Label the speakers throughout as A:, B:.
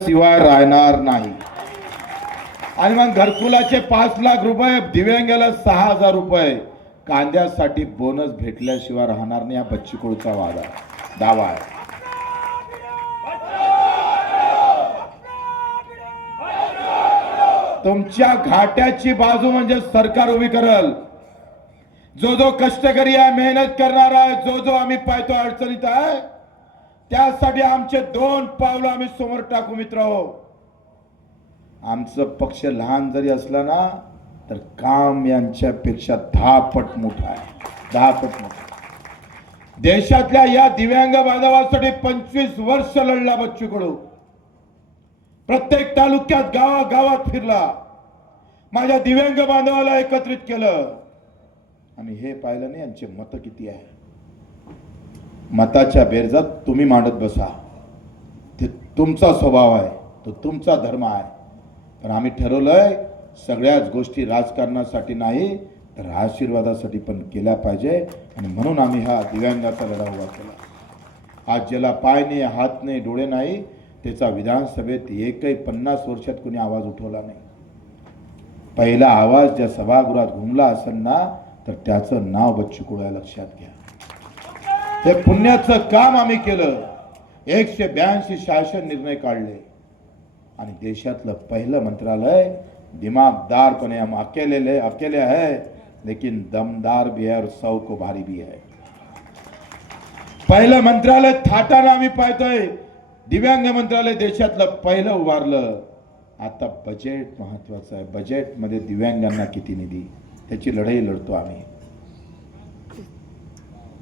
A: शिवाय राहणार नाही. आणि मग घरकुलाचे पाच लाख रुपये दिव्यांगाला सहा हजार रुपये. कांद्यासाठी बोनस भेटल्याशिवाय राहणार नाही हा बच्चीकुळचा वादा. दावा आहे. तुमच्या घाट्याची बाजू म्हणजे सरकार उभी करल. जो जो कष्टकरी आहे मेहनत करणार आहे जो जो आम्ही पाहतो अडचणीत आहे त्यासाठी आमचे दोन पावलं आम्ही समोर टाकू मित्र. हो आमचं पक्ष लहान जरी असला ना तर काम यांच्यापेक्षा दहा पट मोठा आहे. दहा पट मोठा देशातल्या या दिव्यांग बांधवासाठी पंचवीस वर्ष लढला बच्चू कडू प्रत्येक तालुक्यात गावागावात फिरला. माझ्या दिव्यांग बांधवाला एकत्रित केलं. आणि हे पाहिलं नाही यांचे मत किती आहे? मताच्या बेरजात तुम्ही मांडत बसा. ते तुमचा स्वभाव आहे तो तुमचा धर्म आहे. पण आम्ही ठरवलंय सगळ्याच गोष्टी राजकारणासाठी नाही तर आशीर्वादासाठी पण केल्या पाहिजे. आणि म्हणून आम्ही हा दिव्यांगाचा लढा उभा केला. आज ज्याला पाय नाही हात नाही डोळे नाही त्याचा विधानसभेत एकही पन्नास वर्षात कोणी आवाज उठवला नाही. पहिला आवाज ज्या सभागृहात घुमला असेल ना तर त्याचं नाव बच्चू कुळ्या लक्षात घ्या. हे पुण्याचं काम आम्ही केलं. एकशे ब्याऐंशी शासन निर्णय काढले. आणि देशातलं पहिलं मंत्रालय दिमागदारपणे हम अकेले ले अकेले है लेकिन दमदार भी है और सौ को भारी भी है पहिलं मंत्रालय थाटाना आम्ही पाहतोय. दिव्यांग मंत्रालय देशातलं पहिलं उभारलं. आता बजेट महत्वाचं आहे. बजेटमध्ये दिव्यांगांना किती निधी? त्याची लढाई लढतो आम्ही.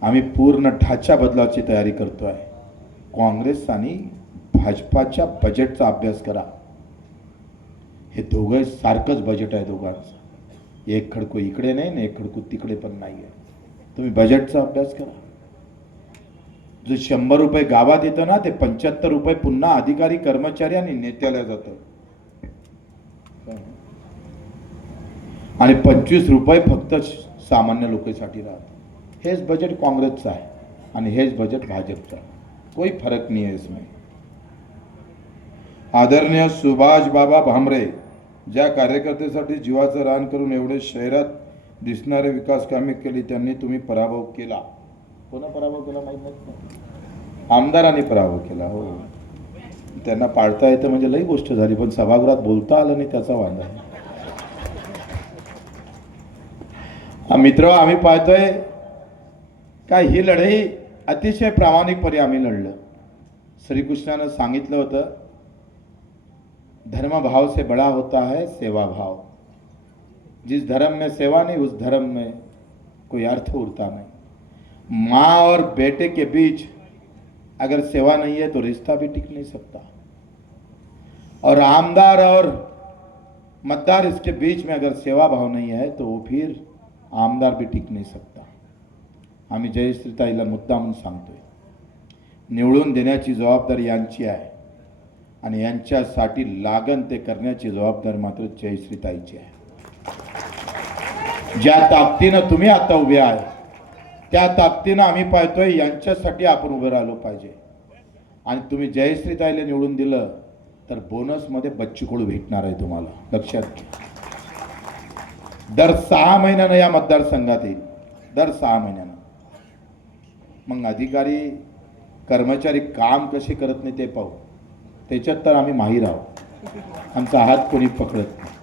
A: आम्ही पूर्ण ढाच्या बदलाची तयारी करतो आहे. काँग्रेस आणि भाजपाच्या बजेटचा अभ्यास करा. हे दोघं सारखंच बजेट आहे दोघांचं. एक खडको इकडे नाही आणि एक खडको तिकडे पण नाही आहे तुम्ही बजेटचा अभ्यास करा. जे शंभर रुपये गावात येतं ना ते पंच्याहत्तर रुपये पुन्हा अधिकारी कर्मचारी आणि नेत्याला जातं. आणि पंचवीस रुपये फक्त सामान्य लोकांसाठी राहतं. हेच बजेट काँग्रेसचं आहे आणि हेच बजेट भाजपचं आहे. कोई फरक नाही आहे इसमें. आदरणीय सुभाष बाबा भामरे ज्या कार्यकर्त्यासाठी जीवाचं रान करून एवढे शहरात दिसणारे विकास कामे केली त्यांनी तुम्ही पराभव केला. कोणा पराभव केला माहीत नाही. आमदारांनी पराभव केला हो. त्यांना पाळता येतं म्हणजे लई गोष्ट झाली पण सभागृहात बोलता आलं नाही त्याचा वांदा हा मित्र आम्ही पाहतोय काय ही लढाई अतिशय प्रामाणिकपणे आम्ही लढलं. श्रीकृष्णानं सांगितलं होतं धर्म भाव से बड़ा होता है सेवा भाव जिस धर्म में सेवा नहीं, उस धर्म में कोई अर्थ उड़ता नहीं. माँ और बेटे के बीच अगर सेवा नहीं है तो रिश्ता भी टिक नहीं सकता. और आमदार और मतदार इसके बीच में अगर सेवा भाव नहीं है तो वो फिर आमदार भी टिक नहीं सकता. आम्ही जयश्रीताईला मुद्दा म्हणून सांगतोय. निवडून देण्याची जबाबदारी यांची आहे. आणि यांच्यासाठी लागण ते करण्याची जबाबदारी मात्र जयश्रीताईची आहे. ज्या ताकदीनं तुम्ही आता उभे आहे त्या ताकदीनं आम्ही पाहतोय यांच्यासाठी आपण उभे राहिलो पाहिजे. आणि तुम्ही जयश्रीताईला निवडून दिलं तर बोनसमध्ये बच्चूकडू भेटणार आहे तुम्हाला. लक्षात घ्या. दर सहा महिन्यानं या मतदारसंघात येईल. दर सहा महिन्यानं. मग अधिकारी कर्मचारी काम कसे करत नाही ते पाहू. त्याच्यात तर आम्ही माहीर आहोत. आमचा हात कोणी पकडत नाही.